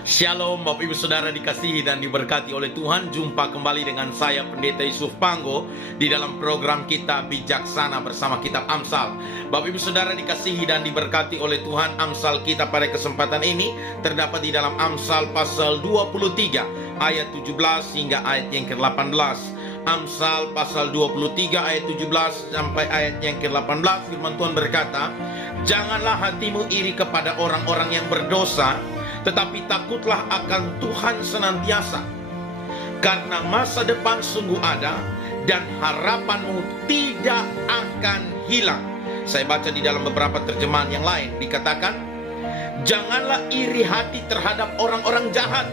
Shalom Bapak Ibu Saudara dikasihi dan diberkati oleh Tuhan. Jumpa kembali dengan saya Pendeta Yusuf Panggo di dalam program kita Bijaksana bersama Kitab Amsal. Bapak Ibu Saudara dikasihi dan diberkati oleh Tuhan. Amsal kita pada kesempatan ini terdapat di dalam Amsal pasal 23 ayat 17 hingga ayat yang ke-18. Amsal pasal 23 ayat 17 sampai ayat yang ke-18. Firman Tuhan berkata, "Janganlah hatimu iri kepada orang-orang yang berdosa, tetapi takutlah akan Tuhan senantiasa, karena masa depan sungguh ada dan harapanmu tidak akan hilang." Saya baca di dalam beberapa terjemahan yang lain, dikatakan, "Janganlah iri hati terhadap orang-orang jahat,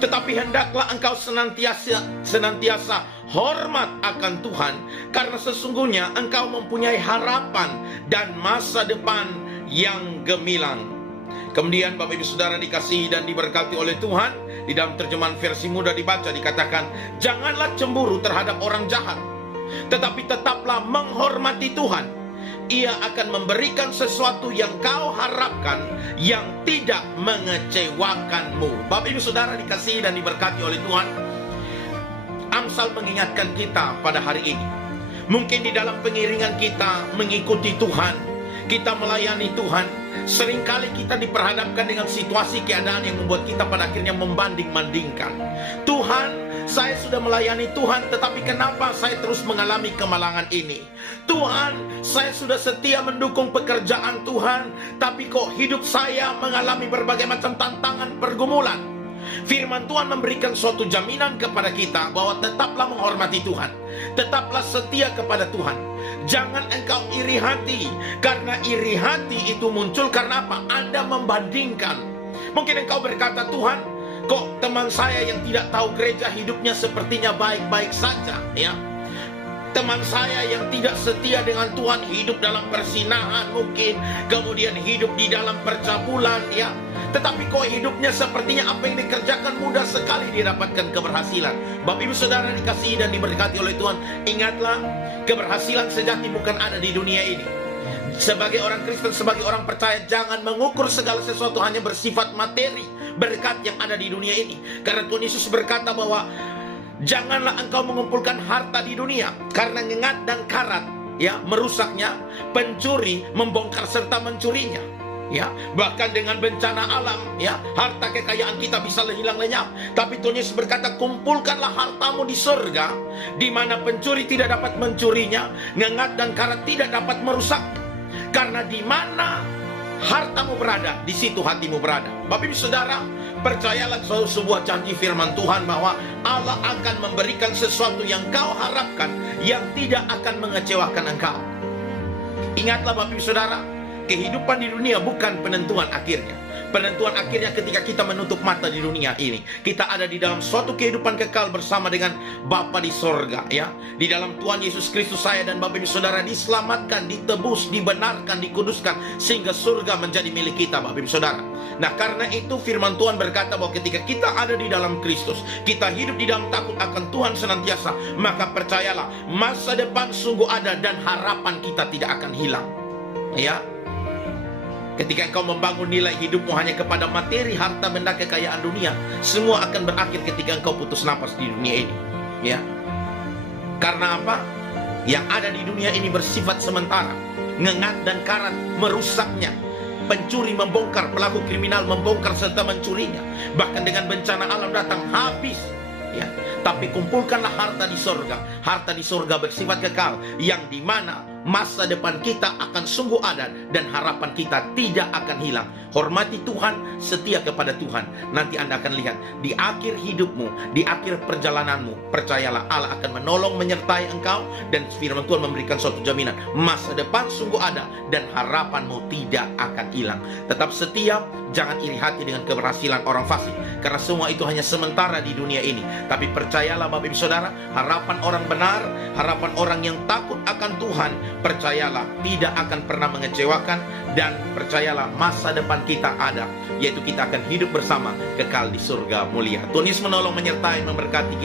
tetapi hendaklah engkau senantiasa hormat akan Tuhan, karena sesungguhnya engkau mempunyai harapan dan masa depan yang gemilang." Kemudian Bapak Ibu Saudara dikasihi dan diberkati oleh Tuhan, di dalam terjemahan versi mudah dibaca dikatakan, "Janganlah cemburu terhadap orang jahat, tetapi tetaplah menghormati Tuhan. Ia akan memberikan sesuatu yang kau harapkan, yang tidak mengecewakanmu." Bapak Ibu Saudara dikasihi dan diberkati oleh Tuhan, Amsal mengingatkan kita pada hari ini. Mungkin di dalam pengiringan kita mengikuti Tuhan, kita melayani Tuhan, seringkali kita diperhadapkan dengan situasi keadaan yang membuat kita pada akhirnya membanding-bandingkan. "Tuhan, saya sudah melayani Tuhan, tetapi kenapa saya terus mengalami kemalangan ini? Tuhan, saya sudah setia mendukung pekerjaan Tuhan, tapi kok hidup saya mengalami berbagai macam tantangan pergumulan?" Firman Tuhan memberikan suatu jaminan kepada kita bahwa tetaplah menghormati Tuhan, tetaplah setia kepada Tuhan. Jangan engkau iri hati, karena iri hati itu muncul karena apa? Anda membandingkan. Mungkin engkau berkata, "Tuhan, kok teman saya yang tidak tahu gereja hidupnya sepertinya baik-baik saja, ya. Teman saya yang tidak setia dengan Tuhan hidup dalam persinahan mungkin, kemudian hidup di dalam percabulan, ya. Tetapi kok hidupnya sepertinya apa yang dikerjakan mudah sekali didapatkan keberhasilan." Bapak Ibu Saudara dikasihi dan diberkati oleh Tuhan, ingatlah, keberhasilan sejati bukan ada di dunia ini. Sebagai orang Kristen, sebagai orang percaya, jangan mengukur segala sesuatu hanya bersifat materi, berkat yang ada di dunia ini. Karena Tuhan Yesus berkata bahwa janganlah engkau mengumpulkan harta di dunia, karena ngengat dan karat, ya, merusaknya, pencuri membongkar serta mencurinya. Ya, bahkan dengan bencana alam, ya, harta kekayaan kita bisa hilang lenyap. Tapi Tuhan Yesus berkata, kumpulkanlah hartamu di surga, di mana pencuri tidak dapat mencurinya, ngengat dan karat tidak dapat merusak. Karena di mana hartamu berada, di situ hatimu berada. Bapak Ibu Saudara, percayalah sebuah janji firman Tuhan bahwa Allah akan memberikan sesuatu yang kau harapkan, yang tidak akan mengecewakan engkau. Ingatlah Bapak Ibu Saudara, kehidupan di dunia bukan penentuan akhirnya. Penentuan akhirnya ketika kita menutup mata di dunia ini. Kita ada di dalam suatu kehidupan kekal bersama dengan Bapa di sorga, ya. Di dalam Tuhan Yesus Kristus saya dan Bapak Ibu Saudara diselamatkan, ditebus, dibenarkan, dikuduskan, sehingga surga menjadi milik kita, Bapak Ibu Saudara. Nah, karena itu firman Tuhan berkata bahwa ketika kita ada di dalam Kristus, kita hidup di dalam takut akan Tuhan senantiasa, maka percayalah, masa depan sungguh ada dan harapan kita tidak akan hilang. Ya. Ketika engkau membangun nilai hidupmu hanya kepada materi, harta, benda, kekayaan dunia, semua akan berakhir ketika engkau putus napas di dunia ini, ya. Karena apa? Yang ada di dunia ini bersifat sementara. Ngengat dan karat merusaknya. Pencuri membongkar, pelaku kriminal membongkar serta mencurinya. Bahkan dengan bencana alam datang, habis, ya. Tapi kumpulkanlah harta di sorga. Harta di sorga bersifat kekal, yang dimana masa depan kita akan sungguh ada dan harapan kita tidak akan hilang. Hormati Tuhan, setia kepada Tuhan. Nanti Anda akan lihat di akhir hidupmu, di akhir perjalananmu, percayalah Allah akan menolong menyertai engkau, dan firman Tuhan memberikan suatu jaminan. Masa depan sungguh ada dan harapanmu tidak akan hilang. Tetap setia, jangan iri hati dengan keberhasilan orang fasik, karena semua itu hanya sementara di dunia ini. Tapi percayalah Bapak Ibu Saudara, harapan orang benar, harapan orang yang takut akan Tuhan, percayalah tidak akan pernah mengecewakan. Dan percayalah masa depan kita ada, yaitu kita akan hidup bersama kekal di surga mulia. Tuhan Yesus menolong, menyertai, memberkati kita.